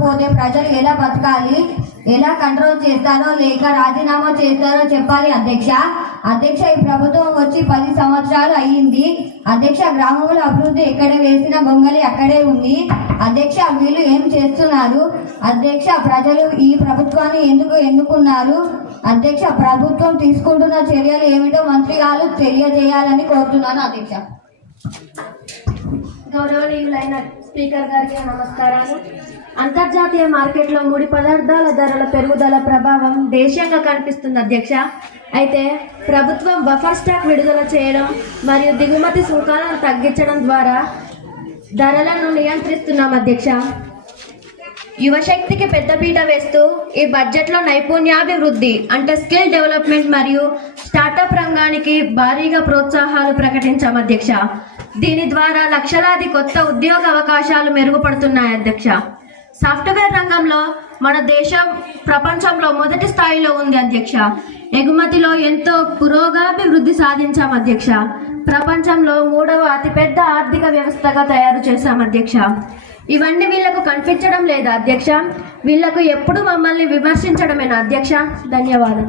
లేకపోతే ప్రజలు ఎలా బతకాలి, ఎలా కంట్రోల్ చేస్తారో లేక రాజీనామా చేస్తారో చెప్పాలి అధ్యక్ష. అధ్యక్ష, ఈ ప్రభుత్వం వచ్చి 10 సంవత్సరాలు అయ్యింది అధ్యక్ష. గ్రామంలో అభివృద్ధి ఎక్కడ వేసిన గొంగలి అక్కడే ఉంది అధ్యక్ష. వీళ్ళు ఏం చేస్తున్నారు అధ్యక్ష? ప్రజలు ఈ ప్రభుత్వాన్ని ఎందుకు ఎన్నుకున్నారు అధ్యక్ష? ప్రభుత్వం తీసుకుంటున్న చర్యలు ఏమిటో మంత్రి గారు తెలియజేయాలని కోరుతున్నాను అధ్యక్ష. గౌరవనీయులైన స్పీకర్ గారికి నమస్కారాలు. అంతర్జాతీయ మార్కెట్లో ముడి పదార్థాల ధరల పెరుగుదల ప్రభావం దేశీయంగా కనిపిస్తుంది అధ్యక్ష. అయితే ప్రభుత్వం బఫర్ స్టాక్ విడుదల చేయడం మరియు దిగుమతి సుంకాలను తగ్గించడం ద్వారా ధరలను నియంత్రిస్తున్నాం అధ్యక్ష. యువశక్తికి పెద్దపీట వేస్తూ ఈ బడ్జెట్లో నైపుణ్యాభివృద్ధి అంటే స్కిల్ డెవలప్మెంట్ మరియు స్టార్టప్ రంగానికి భారీగా ప్రోత్సాహాలు ప్రకటించాం అధ్యక్ష. దీని ద్వారా లక్షలాది కొత్త ఉద్యోగ అవకాశాలు మెరుగుపడుతున్నాయి అధ్యక్ష. సాఫ్ట్వేర్ రంగంలో మన దేశం ప్రపంచంలో మొదటి స్థాయిలో ఉంది అధ్యక్ష. ఎగుమతిలో ఎంతో పురోగతి సాధించాం అధ్యక్ష. ప్రపంచంలో 3వ అతిపెద్ద ఆర్థిక వ్యవస్థగా తయారు చేశాం అధ్యక్ష. ఇవన్నీ వీళ్లకు కనిపించడం లేదా అధ్యక్ష? వీళ్లకు ఎప్పుడు మమ్మల్ని విమర్శించడమేనా అధ్యక్ష? ధన్యవాదాలు.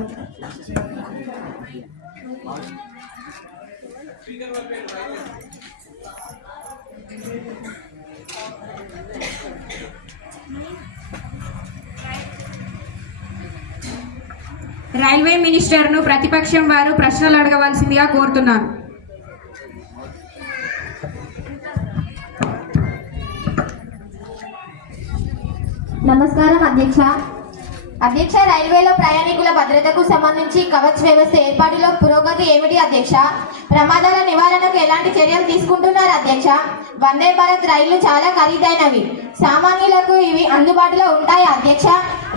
రైల్వే మినిస్టర్ను ప్రతిపక్షం వారు ప్రశ్నలు అడగవలసిందిగా కోరుతున్నాను. నమస్కారం అధ్యక్ష. అధ్యక్ష, రైల్వేలో ప్రయాణికుల భద్రతకు సంబంధించి కవచ్ వ్యవస్థ ఏర్పాటులో పురోగతి ఏమిటి అధ్యక్ష? ప్రమాదాల నివారణకు ఎలాంటి చర్యలు తీసుకుంటున్నారు అధ్యక్ష? వందే భారత్ రైళ్లు చాలా ఖరీదైనవి, సామాన్యులకు ఇవి అందుబాటులో ఉంటాయి అధ్యక్ష?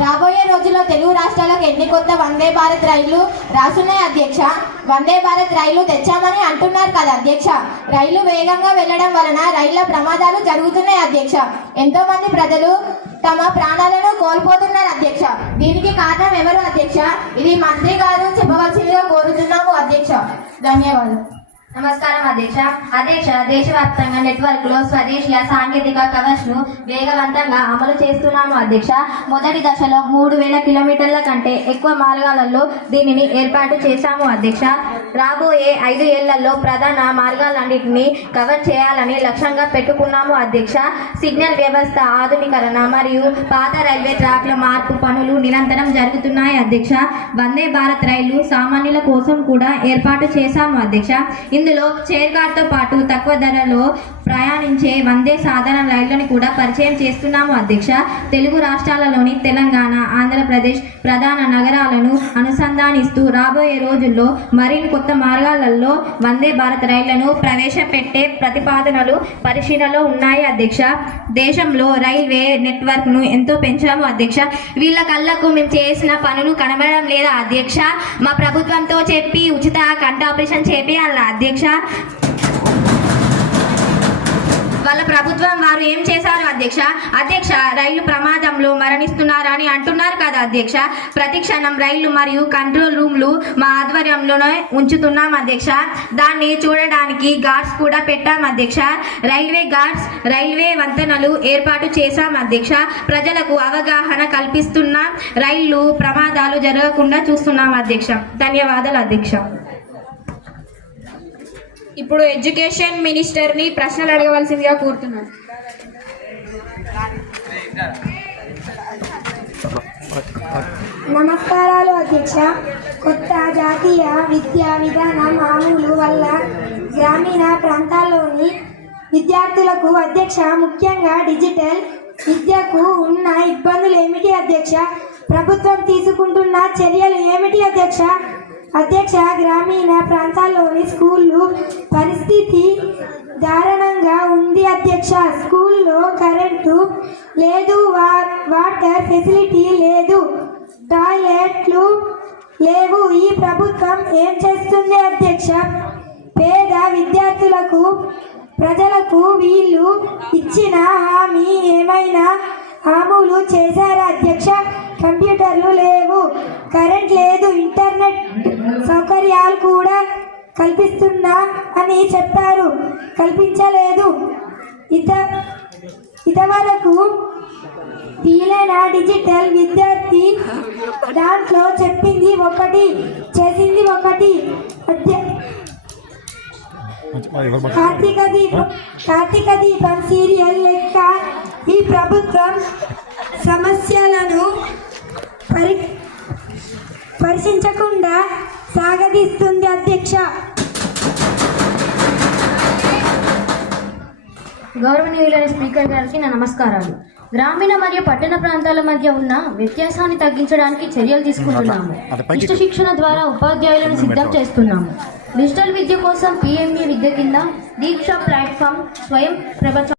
రాబోయే రోజుల్లో తెలుగు రాష్ట్రాలకు ఎన్ని కొత్త వందే భారత్ రైళ్లు రాసున్నాయి అధ్యక్ష? వందే భారత్ రైళ్లు తెచ్చామని అంటున్నారు కదా అధ్యక్ష. రైళ్లు వేగంగా వెళ్లడం వలన రైళ్ల ప్రమాదాలు జరుగుతున్నాయి అధ్యక్ష. ఎంతో మంది ప్రజలు తమ ప్రాణాలను కోల్పోతున్నారు అధ్యక్ష. దీనికి కారణం ఎవరు అధ్యక్ష? ఇది మంత్రి గారు చెప్పవలసిందిగా కోరుతున్నాము అధ్యక్ష. ధన్యవాదాలు. నమస్కారం అధ్యక్ష. అధ్యక్ష, దేశవ్యాప్తంగా నెట్వర్క్ లో స్వదేశీయ సాంకేతిక కవచ్ ను వేగవంతంగా అమలు చేస్తున్నాము అధ్యక్ష. మొదటి దశలో 3000 కిలోమీటర్ల కంటే ఎక్కువ మార్గాలలో దీనిని ఏర్పాటు చేశాము అధ్యక్ష. రాబోయే 5 ఏళ్లలో ప్రధాన మార్గాలన్నింటినీ కవర్ చేయాలని లక్ష్యంగా పెట్టుకున్నాము అధ్యక్ష. సిగ్నల్ వ్యవస్థ ఆధునీకరణ మరియు పాత రైల్వే ట్రాక్ల మార్పు పనులు నిరంతరం జరుగుతున్నాయి అధ్యక్ష. వందే భారత్ రైళ్లు సామాన్యుల కోసం కూడా ఏర్పాటు చేశాము అధ్యక్ష. ఇందులో చైర్ కార్తో పాటు తక్కువ ధరలో ప్రయాణించే వందే సాధారణ రైళ్లను కూడా పరిచయం చేస్తున్నాము అధ్యక్ష. తెలుగు రాష్ట్రాలలోని తెలంగాణ, ఆంధ్రప్రదేశ్ ప్రధాన నగరాలను అనుసంధానిస్తూ రాబోయే రోజుల్లో మరిన్ని కొత్త మార్గాలలో వందే భారత్ రైళ్లను ప్రవేశపెట్టే ప్రతిపాదనలు పరిశీలనలో ఉన్నాయి అధ్యక్ష. దేశంలో రైల్వే నెట్వర్క్ ను ఎంతో పెంచాము అధ్యక్ష. వీళ్ళ కళ్ళకు మేము చేసిన పనులు కనబడడం లేదా అధ్యక్ష? మా ప్రభుత్వంతో చెప్పి ఉచిత కంట ఆపరేషన్ చేపియాల అధ్యక్ష. వాళ్ళ ప్రభుత్వం వారు ఏం చేశారు అధ్యక్ష? అధ్యక్ష, రైలు ప్రమాదంలో మరణిస్తున్నారని అంటున్నారు కదా అధ్యక్ష. ప్రతి క్షణం రైళ్లు మరియు కంట్రోల్ రూమ్లు మా ఆధ్వర్యంలోనే ఉంచుతున్నాం అధ్యక్ష. దాన్ని చూడడానికి గార్డ్స్ కూడా పెట్టాం అధ్యక్ష. రైల్వే గార్డ్స్, రైల్వే వంతెనలు ఏర్పాటు చేశాం అధ్యక్ష. ప్రజలకు అవగాహన కల్పిస్తున్నాం. రైళ్లు ప్రమాదాలు జరగకుండా చూస్తున్నాం అధ్యక్ష. ధన్యవాదాలు అధ్యక్ష. ఇప్పుడు ఎడ్యుకేషన్ మినిస్టర్ని ప్రశ్నలు అడగవలసిందిగా కోరుతున్నాను. నమస్కారాలు అధ్యక్ష. కొత్త జాతీయ విద్యా విధానం అమలు వల్ల గ్రామీణ ప్రాంతాల్లోని విద్యార్థులకు అధ్యక్ష, ముఖ్యంగా డిజిటల్ విద్యకు ఉన్న ఇబ్బందులు ఏమిటి అధ్యక్ష? ప్రభుత్వం తీసుకుంటున్న చర్యలు ఏమిటి అధ్యక్ష? అధ్యక్ష, గ్రామీణ ప్రాంతాల్లోని స్కూళ్ళు పరిస్థితి దారుణంగా ఉంది అధ్యక్ష. స్కూల్లో కరెంటు లేదు, వాటర్ ఫెసిలిటీ లేదు, టాయిలెట్లు లేవు. ఈ ప్రభుత్వం ఏం చేస్తుంది అధ్యక్ష? పేద విద్యార్థులకు, ప్రజలకు వీళ్ళు ఇచ్చిన హామీ ఏమైనా అమలు చేశారా అధ్యక్ష? కంప్యూటర్లు లేవు, కరెంట్ లేదు, ఇంటర్నెట్ సౌకర్యాలు కూడా కల్పిస్తున్నా అని చెప్పారు, కల్పించలేదు. ఇంతవరకు తీయలేనా డిజిటల్ విద్యార్థి దాంట్లో చెప్పింది ఒకటి చేసింది ఒకటి. కార్తీక దీపం సీరియల్ లెక్క ఈ ప్రభుత్వం సమస్యలను పరిశీలించకుండా సాగదీస్తుంది అధ్యక్ష. గౌరవనీయులైన స్పీకర్ గారికి నా నమస్కారాలు. గ్రామీణ మరియు పట్టణ ప్రాంతాల మధ్య ఉన్న వ్యత్యాసాన్ని తగ్గించడానికి చర్యలు తీసుకుంటున్నాము. ఇష్ట శిక్షణ ద్వారా ఉపాధ్యాయులను సిద్ధం చేస్తున్నాము. డిజిటల్ విద్య కోసం PME విద్య కింద దీక్ష ప్లాట్ఫామ్, స్వయం ప్రభ